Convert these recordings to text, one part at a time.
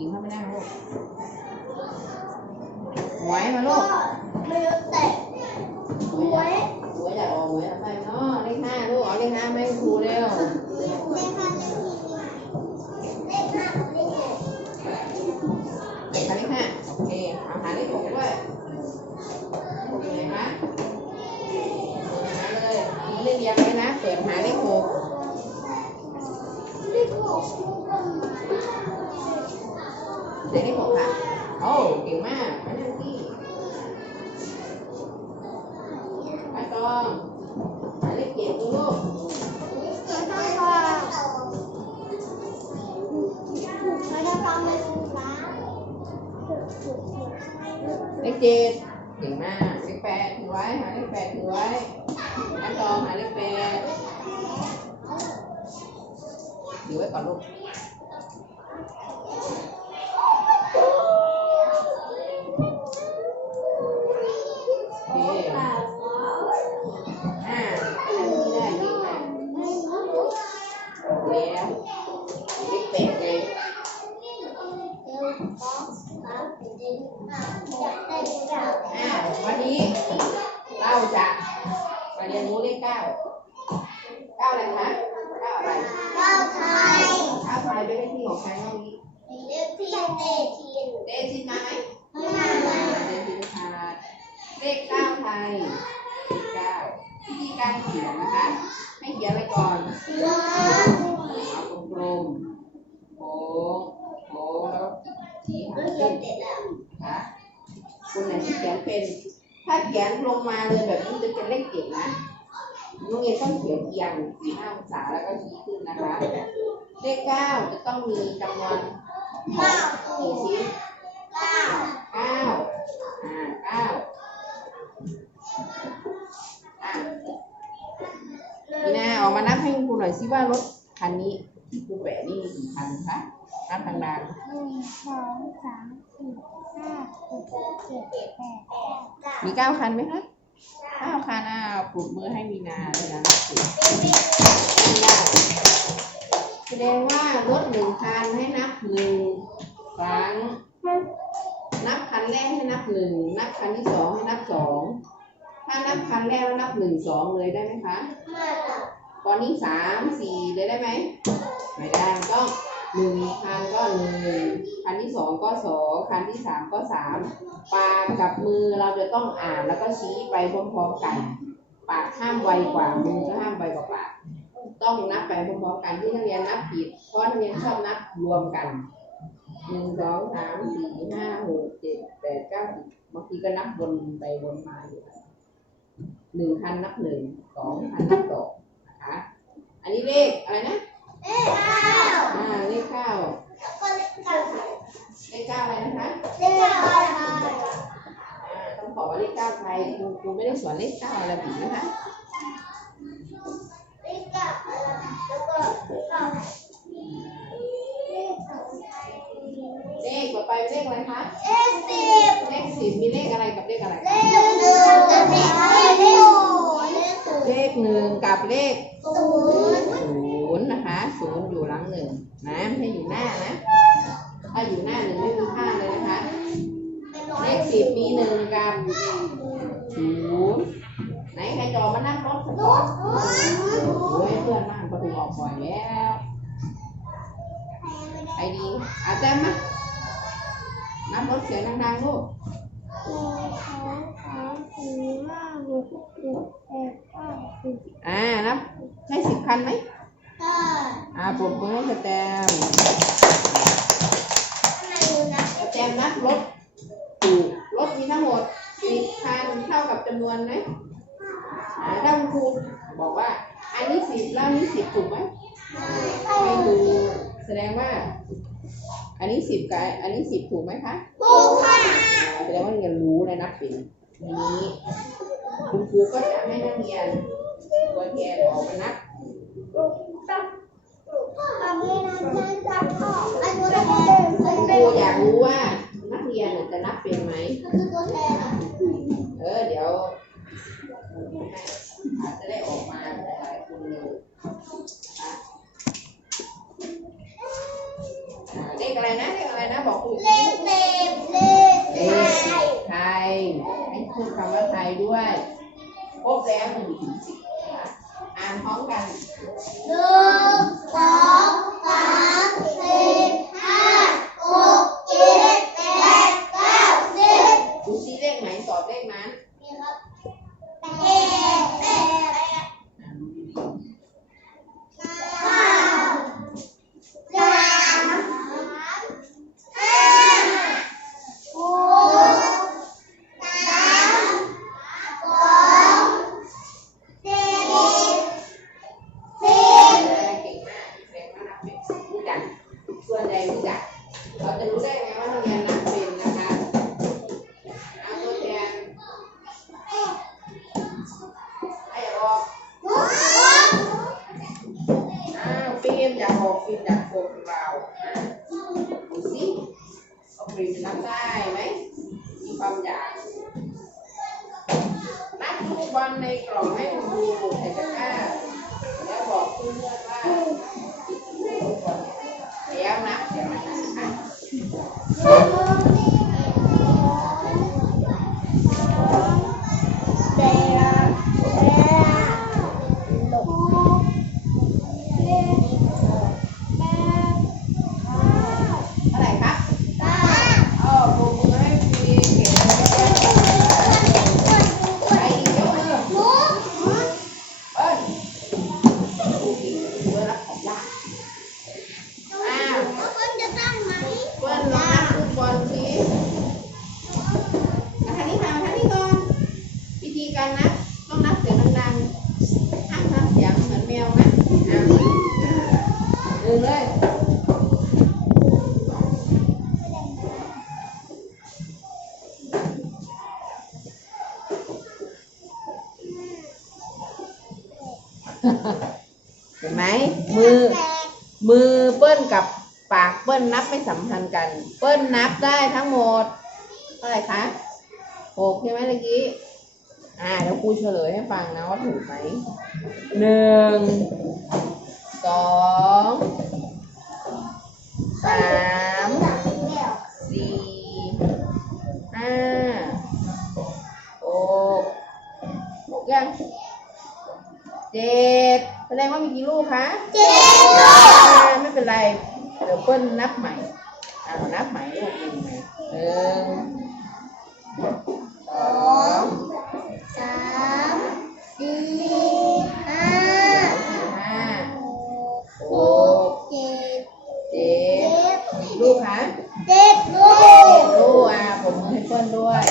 กินเข้าไปนั่งลูกหวยมาลูกไม่รู้แต่หวยอยากหวยอยากออกหวยอะไรเนาะเลขห้าลูกเอาเลขห้าไม่ครูเร็วเลขห้าเลขห้าเลขห้าเลขห้าโอเคเอาหาเลขหกด้วยหกอยู่ไหนคะหาเลยไม่ได้เรียงไว้นะเปิดหาเลขหกเลขหก เลขหกค่ะ โอ้เก่งมากไปนั่งที่ไปตองหาเลขเจ็ดลูกเลขห้าค่ะไม่ได้ฟังเลยคุณฟ้าเลขเจ็ดเก่งมากเลขแปดถือไว้หาเลขแปดถือไว้ไปตองหาเลขแปดถือไว้ก่อนลูก เป็นเลขที่ของใครเมื่อกี้เลขที่เตทีนเดซินมาไหมไม่มามาเดซินค่ะเลขเก้าไทยเลขเก้าวิธีการเขียนนะคะให้เขียนอะไรก่อนว้าเอากลมโค้งโค้งแล้วชี้หาเขียนนเสร็นะคะคนไหนที่เขียนเป็น ถ้าเขียนลงมาเลยแบบนี้จะเป็นเลขเจ็ดนะ โรงเรียนต้องเขียนเอียงสี่ห้าองศาแล้วก็ชี้ขึ้นนะคะ เลขเก้าจะต้องมีจำนวนเก้ากี่ชิ้นเก้าเก้าอ่าเก้าอะนี่นะออกมานับให้คุณครูหน่อยสิว่ารถคันนี้ที่ครูแปะนี่มีกี่คันคะนับดังหนึ่งสองสามสี่ห้าหกเจ็ดแปดเก้าๆมีเก้าคันไหมคะ เก้าคันอะปรบมือให้มีนาด้วยนะแสดงว่ารถหนึ่งคันให้นับหนึ่งครั้ง นับคันแรกให้นับหนึ่งนับคันที่สองให้นับสองถ้านับคันแรกแล้วนับหนึ่งสองเลยได้ไหมคะมาค่ะตอนนี้สามสี่เลยได้ไหมไม่ได้ต้อง หนึ่งคันก็หนึ่งคันที่สองก็สองคันที่สามก็สามปากกับมือเราจะต้องอ่านแล้วก็ชี้ไปพร้อมๆกัน ปากห้ามไวกว่ามือก็ห้ามไวกว่าปากต้องนับไปพร้อมๆกันที่นักเรียนนับผิด เพราะนักเรียนชอบนับรวมกันหนึ่งสองสามสี่ห้าหกเจ็ดแปดเก้าสิบบางทีก็นับวนไปวนมาอยู่นะหนึ่งคันนับหนึ่งสองคันนับสองนะคะ อันนี้เลขอะไรนะ อ่าเลขเก้าแล้วก็เลขเก้าเลขเก้าอะไรนะคะเลขเก้าอะไรอ่าต้องบอกว่าเลขเก้าไทยครูครูไม่ได้สอนเลขเก้าอะไรผิดนะคะเลขเก้าอะไรแล้วก็เลขเก้าเลขสองไทยเลขต่อไปเป็นเลขอะไรคะเลขสิบเลขสิบมีเลขอะไรกับเลขอะไร เลขหนึ่งกับเลขเลขศูนย์เลขศูนย์ เลขหนึ่งกับเลข ศูนย์ ศูนย์นะคะศูนย์อยู่หลังหนึ่งนะไม่ให้อยู่หน้านะ ถ้าอยู่หน้าหนึ่งไม่มีค่าเลยนะคะ เลขสิบมีหนึ่งกับศูนย์ไหนใครจอมานั่งรถสักก่อนโอ้ยเพื่อน บ้านก็ถูกออกบ่อยแล้วใครดีอาจารย์มานับรถเสียงดังๆลูกหนึ่งสองสามสี่ห้าหกเจ็ดแปดเก้าสิบอ่านับได้สิบคันไหมห้าอ่าปรบมือให้สแตมทำไมรู้นะสแตมนับรถถูกรถมีทั้งหมดสิบคันเท่ากับจำนวนไหมอ่าถ้าคุณครูบอกว่า อันนี้สิบแล้วอันนี้สิบถูกไหมไม่ถูกแสดงว่า อันนี้สิบกับอันนี้สิบถูกไหมคะถูกค่ะอ่าแสดงว่าเรียนรู้เลยนับเป็นทีนี้คุณครูก็จะให้นักเรียนตัวแทนออกมานับ 这么多 วันในกล่องให้คุณครูใส่ตะกร้แล้วบอกเพื่อนว่าเดี๋ยวนะเดี๋ยวนะ เห็นไหมมือ มือเปิ้ลกับปากเปิ้ลนับไม่สัมพันธ์กัน เปิ้ลนับได้ทั้งหมดเท่าไหร่คะหกใช่ไหมเมื่อกี้อ่าเดี๋ยวครูเฉลยให้ฟังนะว่าถูกไหมหนึ่งสองสามี่ลูกคะเจ็ดลูกไม่เป็นไร เดี๋ยวเปิ้ลนับใหม่เอานับใหม่ลูกหนึ่งใหม่หนึ่งสองสามสี่ห้าหกเจ็ดเจ็ดลูกคะเจ็ดลูกลูกอะผมมือให้เปิ้ลด้วย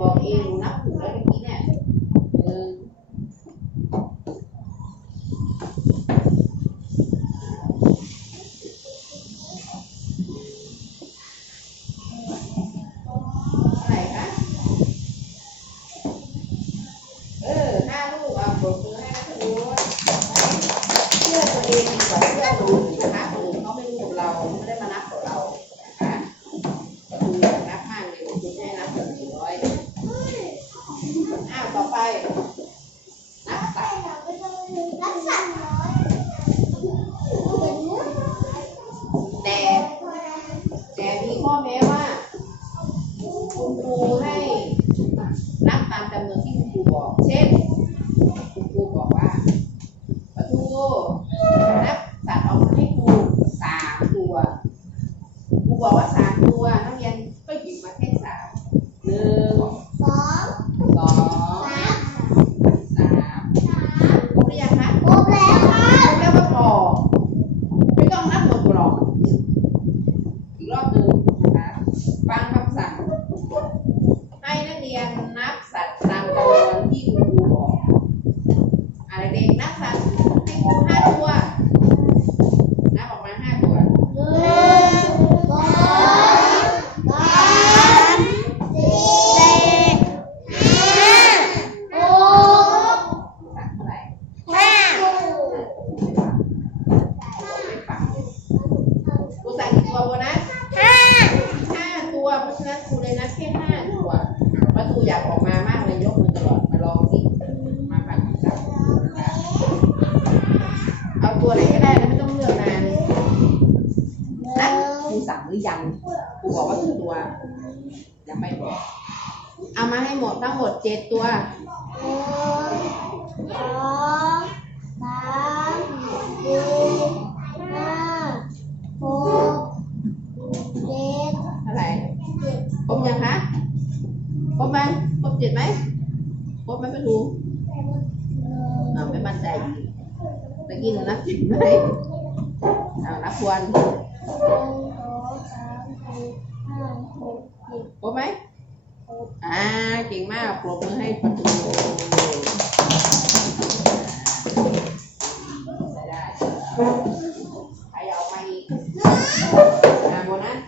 บอกเองนูนับถูกแล้วเมื่อกี้เนี่ยเออห้าลูกอะปบมือให้นะทุกคนเชื่อตัวเองกว่าเชื่อหนู บอกว่าสามตัวนักเรียนก็หยิบมาแค่สามหนึ่งสองสองสามสามครบหรือยังคะครบแล้วครัครบแล้วก็พอไม่ต้องนับหมดหรอกอีกรอบหนึ่งนะคะฟังคำสั่ง ให้นักเรียนนับสัตว์ตามจำนวนที่คุณครูบอกอะไรเด็กนับสัตว์ให้ครบห้าตัว นับออกมาห้าตัว หนึ่งสองสามสี่ห้าหก สัตว์เท่าไหร่ ห้า ไม่ฟังครูสั่งกี่ตัวโบนัส ห้า ห้าตัว เพราะฉะนั้นครูเลยนับแค่ห้าตัวประตูอยากออกมามากเลยยกมือตลอดมาลองสิ มาฟังคำสั่งนะคะเอาตัวไหนก็ได้นะไม่ต้องเลือกนานนับครูสั่งหรือยังครูบอกว่ากี่ตัว ยังไม่บอก เอามาให้หมดทั้งหมดเจ็ดตัวหนึ่งสองสามสี่ห้าหกเจ็ดเท่าไหร่ครบยังคะครบไหมครบเจ็ดไหมครบไหมประตูเอาไม่มั่นใจอีกเมื่อกี้หนูนับเจ็ดไหมเอานับทวนหนึ่งสองสามสี่ห้าหกเจ็ด ครบไหมอ่าเก่งมากปรบมือให้ประตูได้ได้ใครเอามาอีกอ่าโบนัส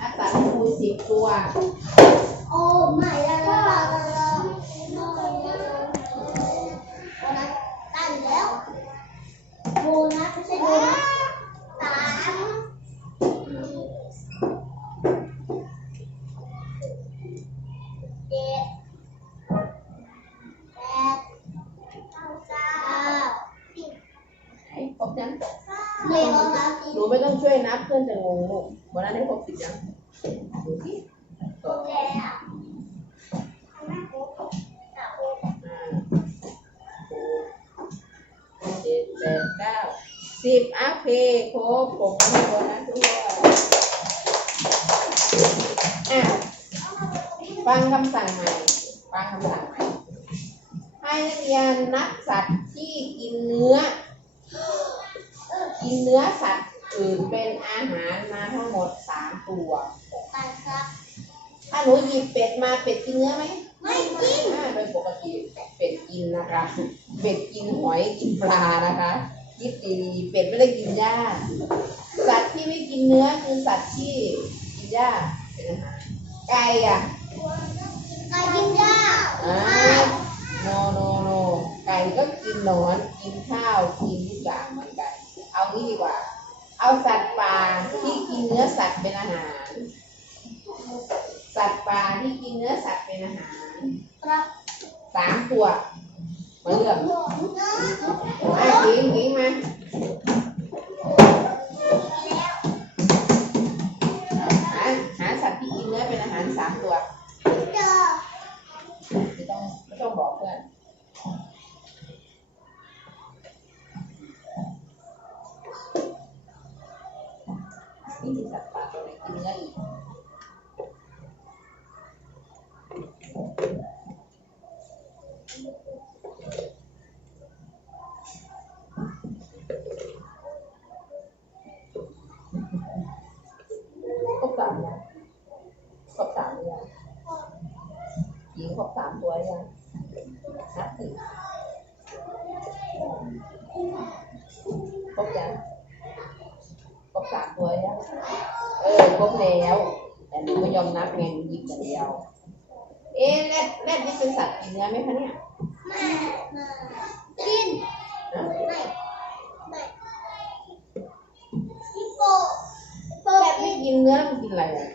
นับสัตว์คูณสิบตัว โอ้ไม่ได้แล้ว วันนั้นได้ครบสิบยังดูสิโอเคอะทำไมคอะห้าหกเจ็ดแปดเก้าสิบอะโอเคครบผมให้วันนั้นทุกคนอะฟังคำสั่งใหม่ฟังคำสั่งใหม่ให้นักเรียนนับสัตว์ที่กินเนื้อ กินเนื้อสัตว์ อื่นเป็นอาหารมาทั้งหมดสามตัวปันครับ ถ้าหนูหยิบเป็ดมาเป็ดกินเนื้อไหมไม่กิน อ่าโดยปกติเป็ดกินนะคะ เป็ดกินหอยกินปลานะคะยิบดีๆเป็ดไม่ได้กินหญ้า สัตว์ที่ไม่กินเนื้อคือสัตว์ที่กินหญ้าเป็นอาหารไก่อะไก่กินหญ้าอ่าโนโนโนไก่ก็กินหนอนกินข้าวกินทุกอย่างเหมือนกันเอางี้ดีกว่า เอาสัตว์ป่าที่กินเนื้อสัตว์เป็นอาหาร สัตว์ป่าที่กินเนื้อสัตว์เป็นอาหาร ครับสามตัวมาเลือกมูนะมากิงกิงมาหาหาสัตว์ที่กินเนื้อเป็นอาหารสามตัว ไม่ต้องไม่ต้องบอกเพื่อน นี่มีสัตว์ป่าตัวไหนกินเนื้ออีกครบสามยังครบสามหรือยังหญิงครบสามตัวยังนับสิครบยังครบสามตัวยัง เออครบแล้ว แต่หนูไม่ยอมนับไงหนูหยิบอย่างเดียว เอ๊ะแรดแรดนี่เป็นสัตว์กินเนื้อไหมคะเนี่ยแม่กินฮะไม่ไม่ฮิปโปฮิปโปแรดไม่กินเนื้อแล้วมันกินอะไรอะ